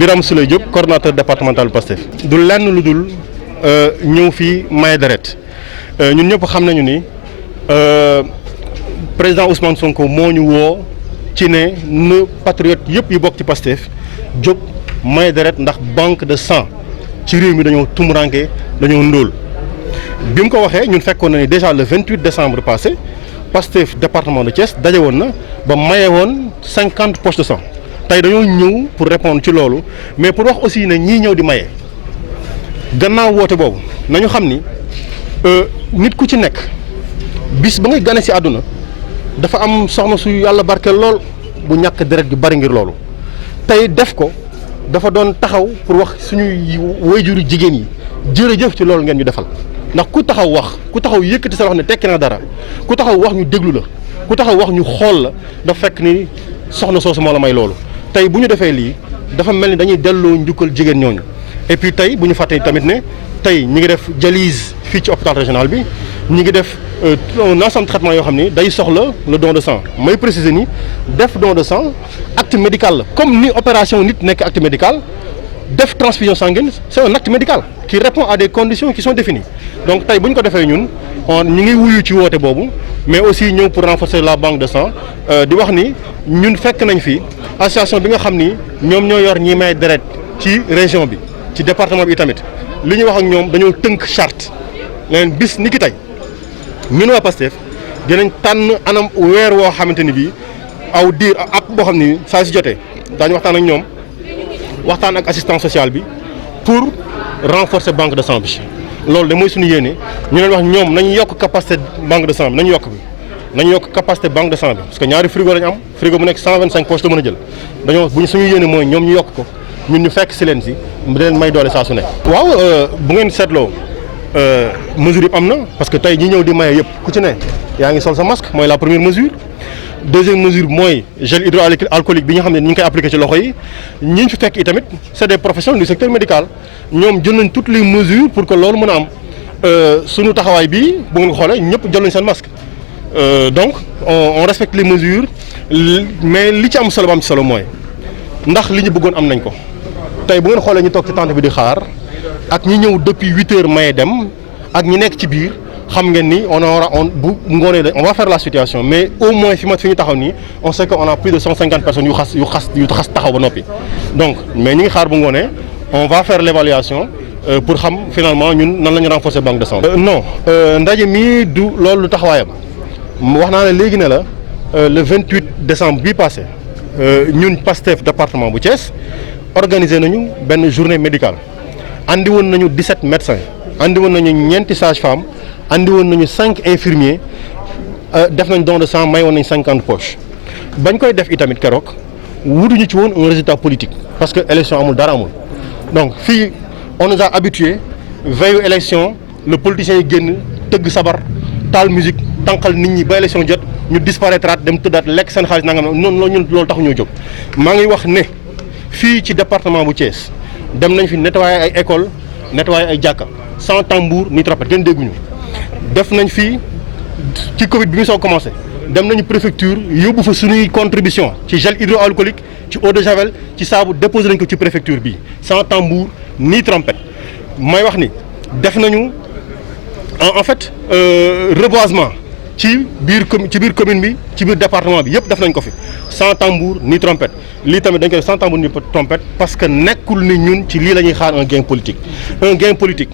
Birame Souleye Diop coordonnateur départemental Pastef. du lenn lu dul ñëw fii maye deret ñun ñëpp xam nañu ni président Ousmane Sonko moo ñu woo ci ne na patriote yëpp yu bokk ci Pastef jóg maye deret ndax banque de sang ci réew mi dañoo tumuranke dañoo ndóol. bi mu ko waxee ñun fekkoon na ni déjà le 28 décembre passé Pastef département de Thiès daje woon na ba maye woon 50 poches de sang. tey dañoo ñëw pour répondre ci loolu mais pour wax aussi ne ñii ñëw di maye gannaaw woote boobu nañu xam ni nit ku ci nekk bis ba ngay gane si àdduna dafa am soxna su yàlla barkeel lool bu ñàkk deret ju bari ngir loolu tey def ko dafa doon taxaw pour wax suñuy wayjuru jigéen yi jërëjëf ci loolu ngeen ñu defal ndax ku taxaw wax ku taxaw yëkkati sa wax ne tekki na dara ku taxaw wax ñu déglu la ku taxaw wax ñu xool la dafa fekk ni soxna soosu moo la may loolu. tey bu ñu defee lii dafa mel ni dañuy delloo njukkal jigéen ñooñu et puis tey bu ñu fàttee tamit ne tey ñi ngi def dialyse fii ci hôpital régional bi ñi ngi def un ensemble de traitement yoo xam ni day soxla le don de sang may préciser ni def don de sang acte médical la comme ni opération nit nekk acte médical def transfusion sanguine c'est un acte médical qui répond à des conditions qui sont définies donc tey bu ñu ko defee ñun ñu ngi wuyu ci woote boobu mais aussi ñëw pour renforcer la banque de sang di wax ni ñun fekk nañ fi association bi nga xam ni ñoom ñoo yor ñi may deret ci région bi ci département bi tamit li ñu wax ak ñoom dañoo tënk charte leen bis ni ki tey ñun waa Pastef dinañ tànn anam weer woo xamante ni bii aw diir ak boo xam ni saa si jotee daañu waxtaan ak ñoom waxtaan ak assistance sociale bi pour renforcer banque de sang bi loolu de mooy suñu yéene ñu leen wax ñoom nañu yokk capacité banque de sang bi nañu yokk capacité banque de sang bi parce que ñaari frigo lañu am frigo bu nekk 125 poches la mën a jël dañoo bu suñu yéene mooy ñoom ñu yokk ko ñun ñu fekk si leen si di leen may doole saa su nekk. waaw bu ngeen seetloo mesure yëpp am na parce que tey ñi ñëw di maye yëpp ku ci ne yaa ngi sol sa masque mooy la première mesure. deuxième mesure mooy gel hydroalcoolique bi nga xam ne ñu ngi koy appliqué ci loxo yi ñi ñu fi fekk itamit c'est des professionnels du secteur médical ñoom jël nañ toutes les mesures pour que loolu mën a am suñu taxawaay bi bu ngeen xoolee ñëpp jël nañ seen masque donc on respecte les mesures mais li ci am solo ba am ci solo mooy ndax li ñu bëggoon am nañ ko tey bu ngeen xoolee ñu toog ci tente bi di xaar ak ñi ñëw depuis 8 heures maye dem ak ñi nekk ci biir xam ngeen ni on va faire la situation mais au moins fi ñu taxaw nii on sait que on a plus de 150 personnes yu xas taxaw ba noppi donc mais ñi ngi xaar bu ngoonee on va faire l'évaluation pour xam finalement ñun nan la ñu renforcer banque de sang. non ndaje mi du loolu taxawaayam wax naa ne léegi ne la le 28 décembre bii passé ñun Pastef département bu Thiès organisé nañu benn journée médicale andi woon nañu 17 médecins andi woon nañu ñeenti sages-femmes. andi woon nañu 5 infirmiers def nañ don de sang may woon nañ 50 poches bañ koy def itamit keroog wutuñu ci woon un résultat politique parce que élection amul dara amul donc fii on nous a habitués veille élection le politicien yi génn tëgg sabar taal musique tànqal nit ñi ba élection jot ñu disparaître dem tëddaat lekk seen xaalis nangam noonu ñun loolu taxu ñoo jóg. maa ngi wax ne fii ci département bu Thiès dem nañ fi nettoyer ay écoles nettoyer ay jàkka sans tambour ni trompette kenn dégguñu. def nañ fii ci Covid bi mu soo commencé dem nañu préfecture yóbbu fa suñuy contribution ci gel hydroalcoolique ci eau de javel ci saabu déposé nañ ko ci préfecture bi sans tambour ni trompette may wax ni def nañu en fait reboisement ci biir commune bi ci biir département bi yëpp def nañ ko fi sans tambour ni trompette lii tamit dañ koy def sans tambour ni trompette parce que nekkul ni ñun ci lii la ñuy xaar un gain politique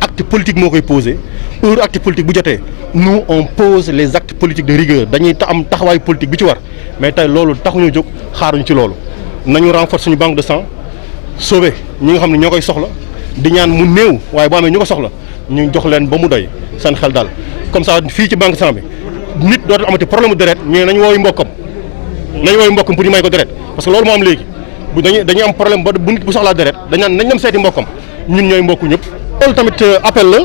acte politique moo koy posé heure acte politique bu jotee nous on pose les actes politiques de rigueur dañuy am taxawaayu politique bi ci war mais tey loolu taxuñu jóg xaaruñu ci loolu nañu renforcer suñu banque de sang sauver ñi nga xam ne ñoo koy soxla di ñaan mu néew waaye boo amee ñu ko soxla ñu jox leen ba mu doy seen xel daal comme ça fii ci banque de sang bi nit dootul amati problème mu deret ñu ne nañu wooyu mbokkam pour ñu may ko deret parce que loolu moo am léegi bu dañuy am problème ba bu nit bu soxlaa deret nañ dem seeti mbokkam ñun ñooy mbokku ñëpp. loolu tamit appel la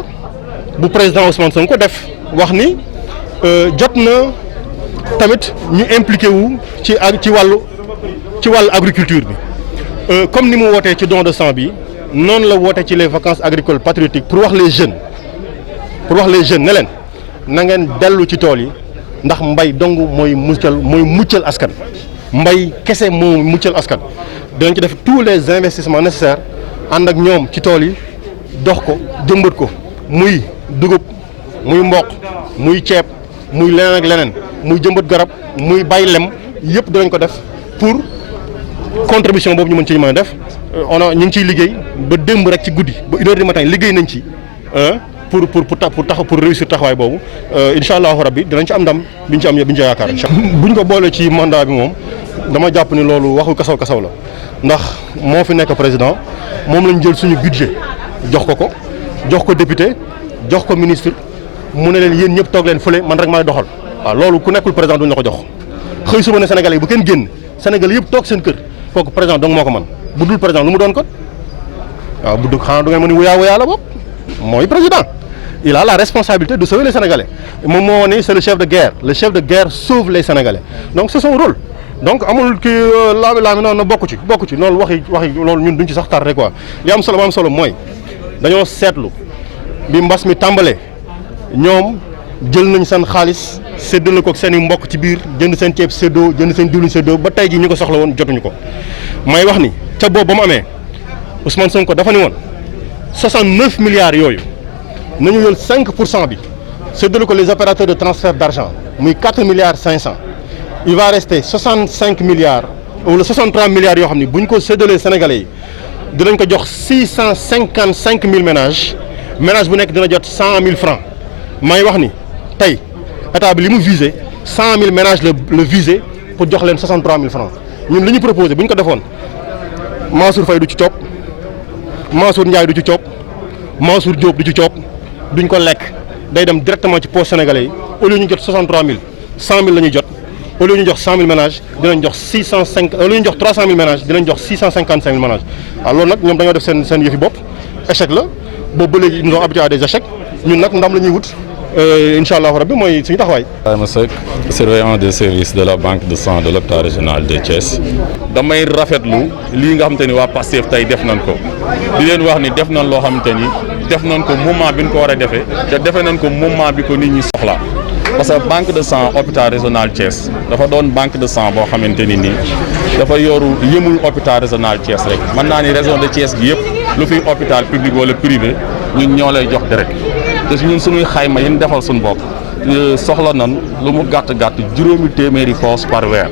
bu président Ousmane Sonko def wax ni jot na tamit ñu impliqué wu ci wàllu agriculture bi comme ni mu wootee ci don de sang bi noonu la woote ci les vacances agricoles patriotiques pour wax les jeunes ne leen na ngeen dellu ci tool yi ndax mbay dong mooy muccal askan mbay kese moo muccal askan dinañ ci def tous les investissements nécessaires ànd ak ñoom ci tool yi dox ko jëmbat ko muy dugub muy mboq muy ceeb muy leneen ak leneen muy jëmbat garab muy bay lem yëpp dinañ ko def pour contribution boobu ñu mën ci mën a def ñu ngi ciy liggéey ba démb rek ci guddi ba 1h du matin liggéey nañ ci pour réussir taxawaay boobu incha allahu rabbi dinañ ci am ndam biñ ci am biñ ci yaakaar buñ ko boolee ci mandat bi moom dama jàpp ni loolu waxu kasaw la ndax moo fi nekk président moom lañ jël suñu budget jox ko député jox ko ministre mu ne leen yéen ñëpp toog leen fële man rek maay doxal waaw loolu ku nekkul président duñ la ko jox xëy suba ne Sénégalais yi bu kenn génn Sénégalais yëpp toog seen kër kooku président donc moo ko man bu dul président lu mu doon kon waaw bu dul xanaa du ngeen mën a wuyaa la bopp mooy président il a la responsabilité de sauver les Sénégalais moom moo ne c'est le chef de guerre sauve les Sénégalais donc c'est son rôle donc amul kii laami noonu bokku ci loolu waxi loolu ñun duñ ci sax tardé quoi li am solo mooy dañoo seetlu bi mbas mi tàmbalee ñoom jël nañ seen xaalis séddale ko ak seen i mbokk ci biir jënd seen ceeb séddoo jënd seen diwlin séddoo ba tey jii ñu ko soxla woon jotuñu ko may wax ni ca boobu ba mu amee Ousmane Sonko dafa ni woon 69 milliards yooyu nañu jël 5% bi séddale ko les opérateurs de transfert d'argent muy 4 milliards 500 il va rester 65 milliards wala 63 milliards yoo xam ni buñ ko séddalee Sénégalais yi dinañ ko jox 655 000 ménages bu nekk dina jot 100 000 francs may wax ni tey état bi li mu visé 100 000 ménages le visé pour jox leen 63 000 francs ñun li ñu proposé bu ñu ko defoon Mansour Faye du ci coop Mansour Ndiaye du ci coop Mansour Diop du ci coop duñ ko lekk day dem directement ci poche sénégalais yi au lieu ñu jot 63 000 100 000 la ñuy jot au lieu ñu jox 100 000 ménages dinañ jox 605 au lieu ñu jox 300 000 ménages dinañ jox 655 000 ménages waaw loolu nag ñoom dañoo def seen yëfi bopp échec la boobu ba léegi ils nous ont habitués à des échecs ñun nag ndam la ñuy wut incha allah rabbi mooy suñu taxawaay. Ibrahima Seck surveillant des services de la banque de sang de l'hôpital régional de Thiès. damay rafetlu lii nga xamante ni waa Pastef tey def nañ ko di leen wax ni def nañ loo xamante ni def nañ ko moment bi ñu ko war a defee te defe nañ ko moment bi ko nit ñi soxla parce que banque de sang hôpital régional Thiès dafa doon banque de sang boo xamante ni nii dafa yoru yëmul hôpital régional Thiès rek mën naa ni région de Thiès gi yëpp lu fiy hôpital public wala privé ñun ñoo lay jox deret te ñun suñuy xayma yi ñu defal suñu bopp soxla nan lu mu gàtt juróomi téeméeri poos par weer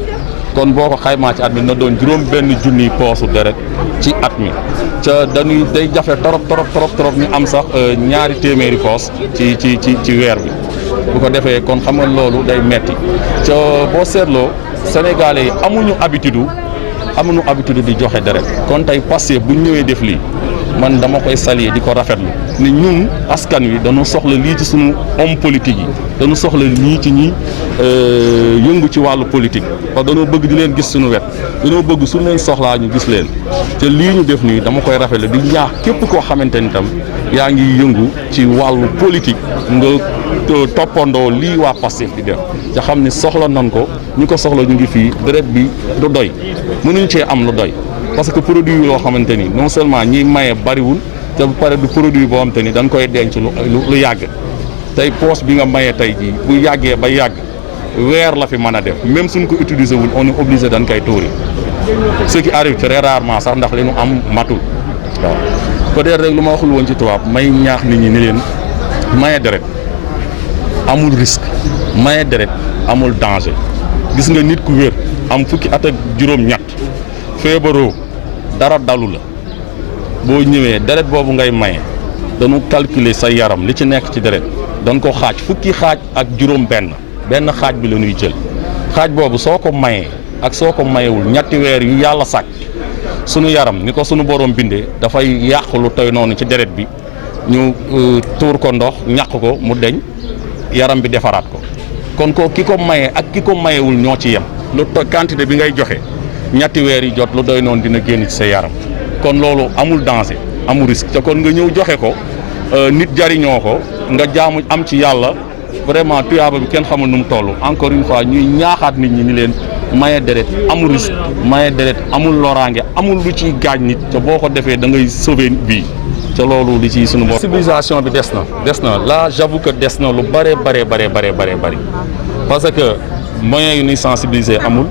kon boo ko xaymaa ci at mi na doon juróom benn junniy poosu deret ci at mi ca dañuy day jafe trop ñu am sax ñaari téeméeri poos ci weer bi bu ko defee kon xam nga loolu day metti ca boo seetloo sénégalais yi amuñu habitude di joxe deret kon tey Pastef bu ñëwee def lii man dama koy saluer di ko rafetlu ni ñun askan wi dañu soxla lii ci sunu homme politique yi dañu soxla lii ci ñi yëngu ci wàllu politique parce que dañoo bëgg di leen gis suñu wet dañoo bëgg suñu leen soxlaa ñu gis leen te lii ñu def nii dama koy rafetlu di ñaax képp koo xamante ni tam yaa ngi yëngu ci wàllu politique nga toppandoo lii waa Pastef di def te xam ni soxla nan ko ñu ko soxla ñu ngi fii deret bi du doy mënuñ cee am lu doy parce que produit loo xamante ni non seulement ñiy maye bariwul te bu pare du produit boo xamante ni dañ koy denc lu yàgg tey poche bi nga maye tey jii bu yàggee ba yàgg weer la fi mën a def même suñ ko utiliser wul on est obligé dañ koy tuuri ce qui arrive très rarement sax ndax li ñu am matul waaw peut-être rek lu ma waxul woon ci tubaab may ñaax nit ñi ni leen maye deret amul risque maye deret amul danger gis nga nit ku wér am fukki at ak juróom-ñett feebaroo dara dalu la boo ñëwee deret boobu ngay maye dañu calculer sa yaram li ci nekk ci deret dañ ko xaaj fukki xaaj ak juróom benn xaaj bi la ñuy jël xaaj boobu soo ko mayee ak soo ko mayewul ñetti weer yu yàlla sàkk sunu yaram ni ko sunu borom bindee dafay yàq lu toy noonu ci deret bi ñu tuur ko ndox ñàq ko mu deñ yaram bi defaraat ko kon ko ki ko mayee ak ki ko mayewul ñoo ci yem lu quantité bi ngay joxe ñetti weer yi jot lu doy noonu dina génn ci sa yaram kon loolu amul danger amul risque te kon nga ñëw joxe ko nit jariñoo ko nga jaamu am ci yàlla vraiment tuyaaba bi kenn xamul nu mu toll encore une fois ñuy ñaaxaat nit ñi ni leen maye deret amul risque maye deret amul loraange amul lu ciy gaañ nit te boo ko defee da ngay sauver bii te loolu li ci sunu bopp. sensibilisation bi des na là j'avoue que des na lu bare parce que moyens yu ñuy sensibiliser amul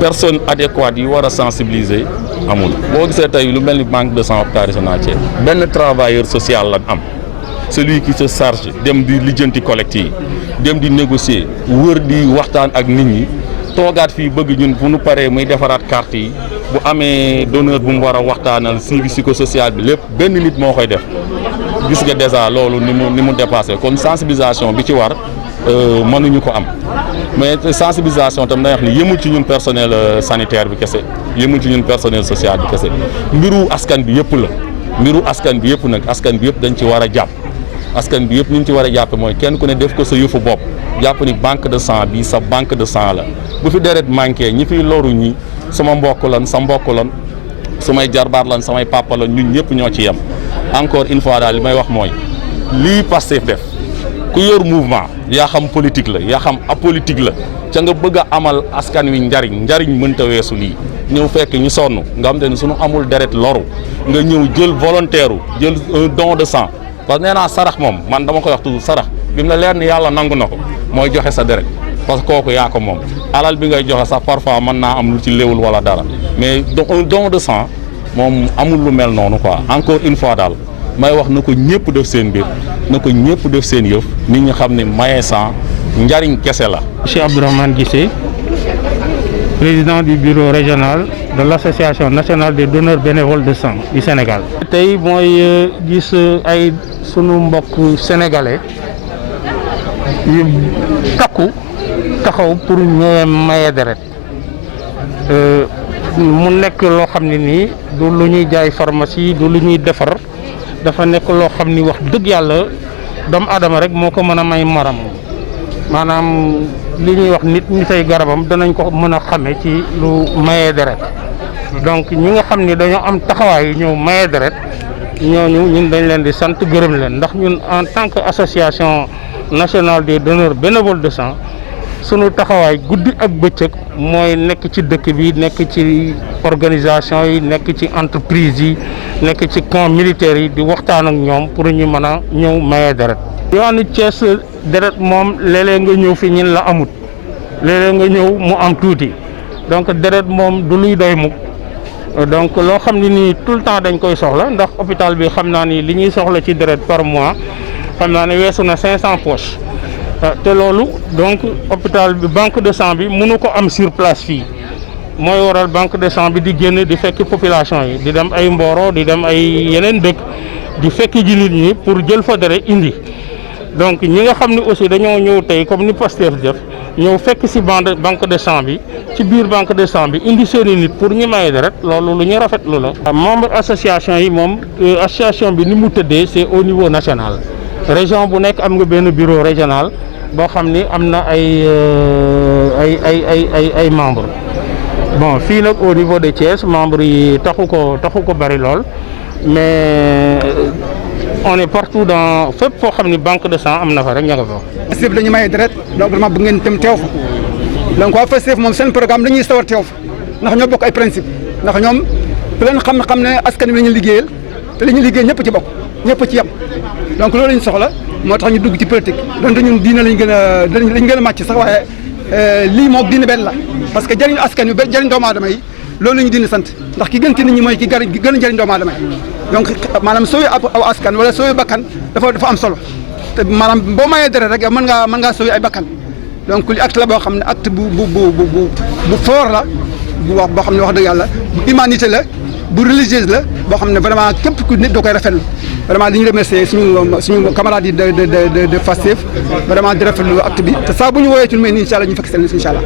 personne adéquate yi war a sensibiliser amul boo gisee tey lu mel ni banque de sang hôpital régional Thiès benn travailleur social lan am celui qui se charge dem di lijjanti collecte yi dem di négocier wër di waxtaan ak nit ñi toogaat fii bëgg ñun bu nu paree muy defaraat carte yi bu amee donneur bu mu war a waxtaanal suivi psychosocial bi lépp benn nit moo koy def gis nga déjà loolu ni mu dépassé kon sensibilisation bi ci war mënuñu ko am mais sensibilisation tam day wax ni yëmul ci ñun personnel sanitaire bi kese yëmul ci ñun personnel social bi kese mbiru askan bi yëpp la mbiru askan bi yëpp nag askan bi yëpp dañ ci war a jàpp askan bi yëpp ni ñu ci war a jàppe mooy kenn ku ne def ko sa yëfu bopp jàpp ni banque de sang bi sa banque de sang la bu fi deret manqué ñi fiy loru ñi sama mbokk lan sa mbokk lan samay jarbaat lan samay papa lan ñun ñëpp ñoo ci yem encore une fois daal li may wax mooy lii Pastef def ku yor mouvement yaa xam politique la yaa xam apolitique la ca nga bëgg a amal askan wi njariñ mënta weesu lii ñëw fekk ñu sonn nga xam te ne suñu amul deret loru nga ñëw jël volontaire jël un don de sang parce que nee naa sarax moom man dama koy wax toujours sarax bi mu la leer ni yàlla nangu na ko mooy joxe sa deret parce que kooku yaa ko moom alal bi ngay joxe sax parfois mën naa am lu ci léewul wala dara mais un don de sang moom amul lu mel noonu quoi encore une fois daal may wax na ko ñëpp def seen mbir na ko ñëpp def seen yëf nit ñi xam ne maye sang njariñ kese la. Monsieur Abdourahmane Guissé, président du bureau régional de l'association nationale des donneurs bénévoles de sang du Sénégal. tey mooy gis ay sunu mbokk sénégalais yu takku taxaw pour ñëwee maye deret mu nekk loo xam ne nii du lu ñuy jaay pharmacie du lu ñuy defar dafa nekk loo xam ni wax dëgg yàlla doomu aadama rek moo ko mën a may maram maanaam li ñuy wax nit ay garabam danañ ko mën a xame ci lu maye deret donc ñi nga xam ni dañoo am taxawaay ñëw maye deret ñooñu ñun dañ leen di sant gërëm leen ndax ñun en tant que association nationale des donneurs bénévoles de sang sunu taxawaay guddi ak bëccëg mooy nekk ci dëkk bi nekk ci organisation yi nekk ci entreprise yi nekk ci camp militaire yi di waxtaan ak ñoom pour ñu mën a ñëw maye deret. yoonu Thiès deret moom léeg-léeg nga ñëw fi ñin la amut léeg-léeg nga ñëw mu am tuuti donc deret moom du luy doy mukk donc loo xam ne nii tout le temps dañ koy soxla ndax hôpital bi xam naa ni li ñuy soxla ci deret par mois xam naa ne weesu na 500 poches te loolu donc hôpital bi banque de sang bi mënu ko am sur place fii mooy waral banque de sang bi di génn di fekk population yi di dem ay Mboro di dem ay yeneen dëkk di fekk ji nit ñi pour jël fa deret indi donc ñi nga xam ne aussi dañoo ñëw tey comme ni Pastef def ñëw fekk si banque de sang bi ci biir banque de sang bi indi seeni nit pour ñu maye deret loolu lu ñu rafetlu la. membre association yi moom association bi ni mu tëddee c'est au niveau national région bu nekk am nga benn bureau régional boo xam ni am na ay membres bon fii nag au niveau de Thiès membres yi taxu ko bari lool mais on est partout dans fépp foo xam ni banque de sang am na fa rek ña nga fa. Pastef dañu maye deret donc vraiment bu ngeen dem teew fa donc waa Pastef moom seen programme dañuy sawar teew fa ndax ñoo bokk ay principe ndax ñoom ku leen xam ne askan wi la ñu liggéeyal te li ñu liggéey ñëpp ci bokk ñëpp ci yem donc loolu lañ soxla moo tax ñu dugg ci politique donte ñun diine lañ gën a màcc sax waaye lii moom diine benn la parce que jëriñu askan wi ba jëriñ doomu aadama yi loolu la ñu diine sant ndax ki gën ci nit ñi mooy ki gën a jëriñ doomu aadama yi donc maanaam sooy aw askan wala sooy bakkan dafa am solo te maanaam boo mayee deret rek yow mën ngaa sooy ay bakkan donc li acte la boo xam ne acte bu fort la boo xam ne wax dëgg yàlla bu humanité la bu religieuse la boo xam ne vraiment képp ku nit doo koy rafetlu vraiment di ñu remercier suñu camarades yi de Pastef vraiment di rafetlu acte bi te saa bu ñu woowee ci lu mel nii incha allah ñu fekk seen incha allah.